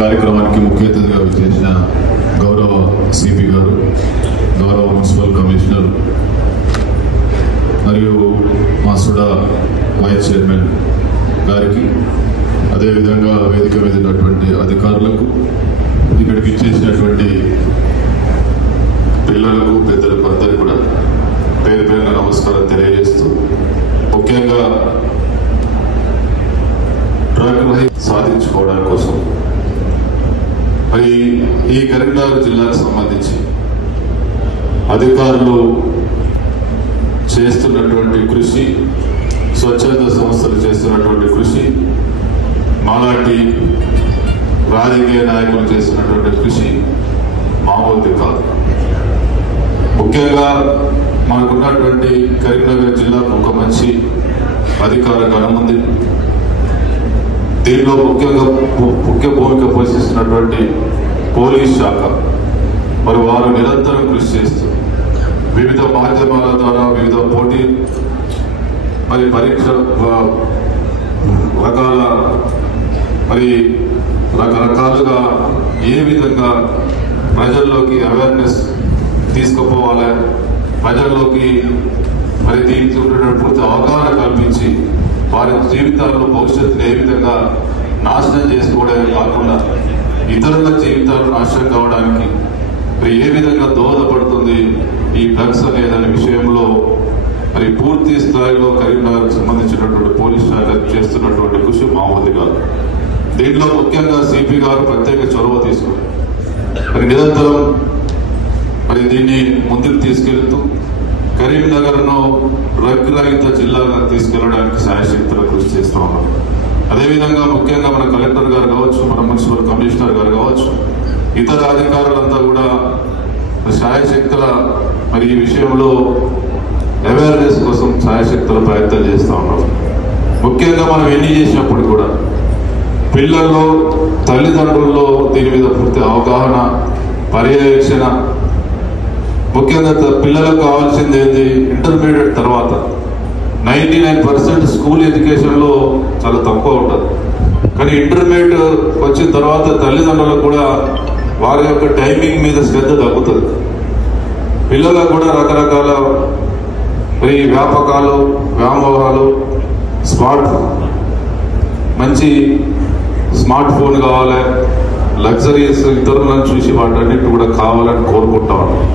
కార్యక్రమానికి ముఖ్య అతిథిగా విచ్చేసిన గౌరవ సిపి గారు, గౌరవ మున్సిపల్ కమిషనర్ మరియు మా సుడా వైస్ చైర్మన్ గారికి, అదేవిధంగా వేదిక మీద ఉన్నటువంటి అధికారులకు, ఇక్కడికి ఇచ్చేసినటువంటి పిల్లలకు, పెద్దలకు అందరికీ కూడా పేరు పేరున నమస్కారం తెలియజేస్తూ, ముఖ్యంగా డ్రగ్ రహిత సాధించుకోవడం కోసం మరి ఈ కరీంనగర్ జిల్లాకు సంబంధించి అధికారులు చేస్తున్నటువంటి కృషి, స్వచ్ఛంద సంస్థలు చేస్తున్నటువంటి కృషి, మాలాంటి రాజకీయ నాయకులు చేస్తున్నటువంటి కృషి మామూలు కాదు. ముఖ్యంగా మనకున్నటువంటి కరీంనగర్ జిల్లాకు ఒక మంచి అధికార గణం ఉంది. దీనిలో ముఖ్య భూమిక పోషిస్తున్నటువంటి పోలీస్ శాఖ మరి వారు నిరంతరం కృషి చేస్తూ వివిధ మాధ్యమాల ద్వారా వివిధ పోటీ మరి పరీక్ష రకరకాలుగా ఏ విధంగా ప్రజల్లోకి అవేర్నెస్ తీసుకుపోవాలి, ప్రజల్లోకి మరి దీనికి ఉన్నటువంటి పూర్తి అవగాహన కల్పించి వారి జీవితాల్లో భవిష్యత్తుని ఏ విధంగా నాశనం చేసుకోవడమే కాకుండా ఇతరుల జీవితాలు నాశనం కావడానికి మరి ఏ విధంగా దోహదపడుతుంది ఈ డ్రగ్స్ అనేదనే విషయంలో మరి పూర్తి స్థాయిలో కరీంనగర్కు సంబంధించినటువంటి పోలీస్ శాఖ చేస్తున్నటువంటి కృషి మామూలు కాదు. దీంట్లో ముఖ్యంగా సిపి గారు ప్రత్యేక చొరవ తీసుకుని మరి నిరంతరం మరి దీన్ని ముందుకు తీసుకెళ్తూ కరీంనగర్ను డ్రగ్ రహిత జిల్లాగా తీసుకెళ్లడానికి శాయశక్తులు కృషి చేస్తూ ఉన్నారు. అదేవిధంగా ముఖ్యంగా మన కలెక్టర్ గారు కావచ్చు, మన మున్సిపల్ కమిషనర్ గారు కావచ్చు, ఇతర అధికారులంతా కూడా శాయశక్తుల మరి ఈ విషయంలో అవేర్నెస్ కోసం శాయశక్తుల ప్రయత్నం చేస్తూ ఉన్నారు. ముఖ్యంగా మనం ఎన్ని చేసినప్పుడు కూడా పిల్లల్లో, తల్లిదండ్రుల్లో దీని మీద పూర్తి అవగాహన, పర్యవేక్షణ, ముఖ్యంగా పిల్లలకు కావాల్సింది ఏంటి, ఇంటర్మీడియట్ తర్వాత 99% స్కూల్ ఎడ్యుకేషన్లో చాలా తక్కువ ఉంటుంది. కానీ ఇంటర్మీడియట్ వచ్చిన తర్వాత తల్లిదండ్రులకు కూడా వారి యొక్క టైమింగ్ మీద శ్రద్ధ తగ్గుతుంది. పిల్లలకు కూడా రకరకాల ఈ వ్యాపకాలు, వ్యామోహాలు, మంచి స్మార్ట్ ఫోన్ కావాలి, లగ్జరీస్ ఇతరులను చూసి వాటన్నిటి కూడా కావాలని కోరుకుంటా ఉన్నాం.